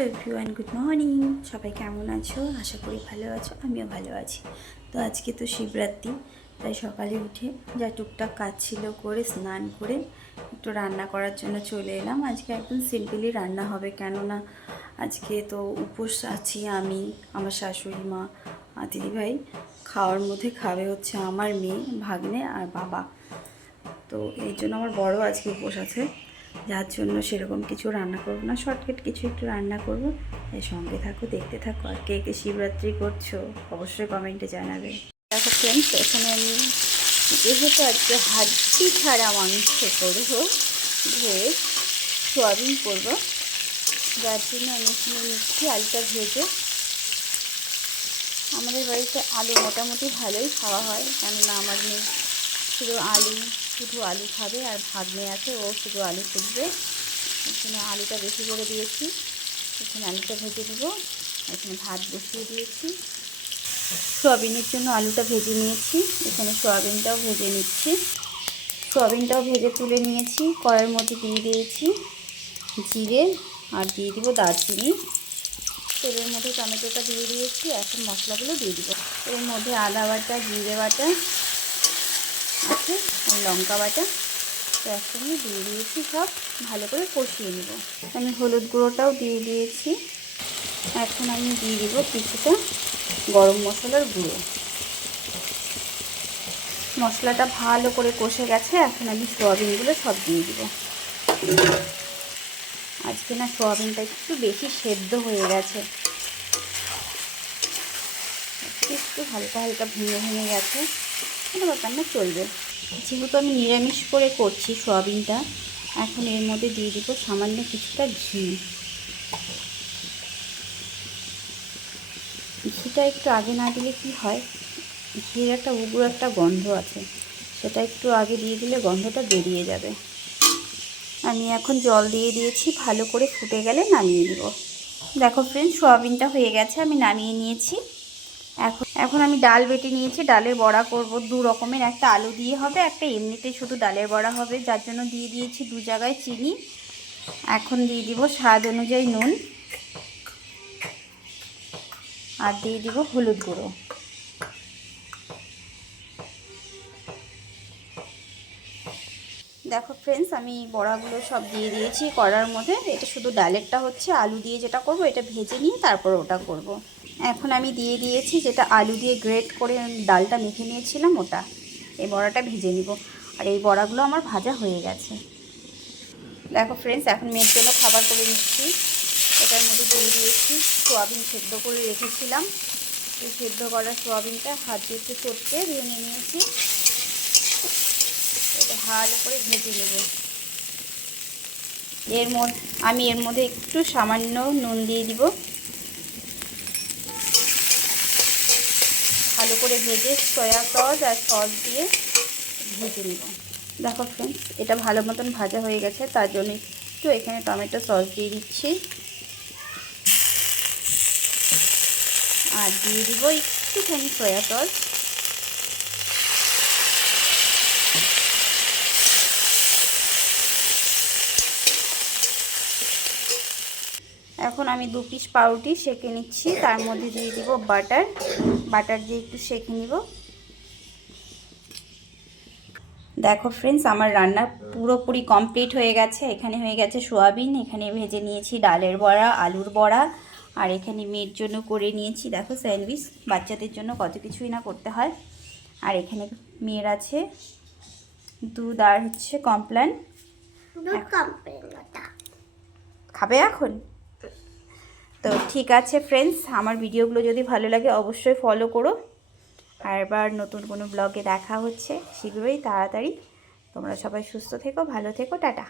Hello everyone, good morning. সবাই কেমন আছো? আশা করি ভালো আছো, আমিও ভালো আছি। তো আজকে তো শিবরাত্রি, তাই সকালে উঠে যা টুকটাক কাজ ছিল করে স্নান করে একটু রান্না করার জন্য চলে এলাম। আজকে একদম সিম্পলি রান্না হবে, কেননা আজকে তো উপোস আছি আমি, আমার শাশুড়ি মা আর দিদিভাই। খাওয়ার মধ্যে খাবে হচ্ছে আমার মেয়ে, ভাগ্নে আর বাবা। তো এই জন্য আমার বড় আজকে উপোস আছে, যার জন্য সেরকম কিছু রান্না করবো না, শর্টকাট কিছু একটু রান্না করবো। তাই সঙ্গে থাকো, দেখতে থাকো। আর কে কে শিবরাত্রি করছো অবশ্যই কমেন্টে জানাবে। দেখো ফ্রেন্ডস, এখানে আমি যেহেতু আজকে হাড্ডি ছাড়া মাংস করবো, ভেজ সোয়াবিন করবো, যার জন্য আমি এখানে নিচ্ছি আলুটা ভেজে। আমাদের বাড়িতে আলু মোটামুটি ভালোই খাওয়া হয়, কেননা আমার মেয়ে শুধু আলু খাবে, আর ভাগ্নে আছে, ও শুধু আলু খুঁজবে। এখানে আলুটা বেশি করে দিয়েছি, এখানে আলুটা ভেজে দিব। এখানে ভাত বসিয়ে দিয়েছি, সোয়াবিনের জন্য আলুটা ভেজে নিয়েছি, এখানে সোয়াবিনটাও ভেজে নিচ্ছি। সোয়াবিনটাও ভেজে তুলে নিয়েছি, কড়াইয়ের মধ্যে দিয়ে দিয়েছি জিরে, আর দিয়ে দিব দারচিনি। তেলের মধ্যে টমেটোটা দিয়ে দিয়েছি, এখন মশলাগুলো দিয়ে দিব। এর মধ্যে আদা বাটা, জিরে বাটা আছে, আর লঙ্কা বাটা, তো একসঙ্গে দিয়ে দিয়েছি। সব ভালো করে কষিয়ে নেব। আমি হলুদ গুঁড়োটাও দিয়ে দিয়েছি। এখন আমি দিয়ে দিব কিছুটা গরম মশলার গুঁড়ো। মশলাটা ভালো করে কষে গেছে, এখন আমি সোয়াবিনগুলো সব দিয়ে দিব। আজকে না সোয়াবিনটা একটু বেশি সেদ্ধ হয়ে গেছে, একটু হালকা হালকা ভেঙে ভেঙে গেছে, কোনো ব্যাপার না, চলবে। যেহেতু আমি নিরামিষ করে করছি সোয়াবিনটা, এখন এর মধ্যে দিয়ে দিব সামান্য কিছুটা ঘি। ঘিটা একটু আগে না দিলে কি হয়, ঘির একটা উগ্র একটা গন্ধ আছে, সেটা একটু আগে দিয়ে দিলে গন্ধটা বেরিয়ে যাবে। আমি এখন জল দিয়ে দিয়েছি, ভালো করে ফুটে গেলে নামিয়ে দেব। দেখো ফ্রেন্ডস, সোয়াবিনটা হয়ে গেছে, আমি নামিয়ে নিয়েছি। এখন আমি ডাল বেটে নিয়েছি, ডালের বড়া করব। দু রকমের, একটা আলু দিয়ে হবে, একটা এমনিতেই শুধু ডালের বড়া হবে, যার জন্য দিয়ে দিয়েছি 2 জায়গায় চিনি। এখন দিয়ে দিব স্বাদ অনুযায়ী নুন, আর দিয়ে দিব হলুদ গুঁড়ো। দেখো ফ্রেন্ডস, আমি বড়াগুলো সব দিয়ে দিয়েছি কড়ার মধ্যে। এটা শুধু ডালেরটা হচ্ছে, আলু দিয়ে যেটা করব এটা ভেজে নিয়ে তারপর ওটা করব। এখন আমি দিয়ে দিয়েছি যেটা আলু দিয়ে গ্রেট করে ডালটা মেখে নিয়েছিলাম, ওটা। এই বড়াটা ভেজে নিব, আর এই বড়াগুলো আমার ভাজা হয়ে গেছে। দেখো ফ্রেন্ডস, এখন মেয়ের জন্য খাবার করে নিচ্ছি। এটার মধ্যে দিয়ে দিয়েছি সোয়াবিন সেদ্ধ করে রেখেছিলাম। এই সেদ্ধ করা সোয়াবিনটা হাত দিয়ে একটু চটকে ভেঙে নিয়েছি, এটা ভালো করে ভেজে নেব। আমি এর মধ্যে একটু সামান্য নুন দিয়ে দিব। ভালো করে ভেজে সয়া সস আর সস দিয়ে ভেজে নেব। দেখো ফ্রেন্ডস, এটা ভালো মতন ভাজা হয়ে গেছে, তার জন্য একটু এখানে টমেটো সস দিয়ে দিচ্ছি, আর দিয়ে দিব একটুখানি সয়া সস। এখন আমি 2 পিস পাউরুটি সেঁকে নিচ্ছি, তার মধ্যে দিয়ে দিব বাটার দিয়ে একটু সেঁকে নিব। দেখো ফ্রেন্ডস, আমার রান্না পুরোপুরি কমপ্লিট হয়ে গেছে। এখানে হয়ে গেছে সোয়াবিন, এখানে ভেজে নিয়েছি ডালের বড়া, আলুর বড়া, আর এখানে মেয়ের জন্য করে নিয়েছি দেখো স্যান্ডউইচ। বাচ্চাদের জন্য কত কিছুই না করতে হয়। আর এখানে মেয়ের আছে দুধ আর হচ্ছে কমপ্লান। খাবে এখন? তো ঠিক আছে ফ্রেন্ডস, আমার ভিডিওগুলো যদি ভালো লাগে অবশ্যই ফলো করো। আর এবার নতুন কোনো ব্লগে দেখা হচ্ছে শীঘ্রই, তাড়াতাড়ি। তোমরা সবাই সুস্থ থেকো, ভালো থেকো, টাটা।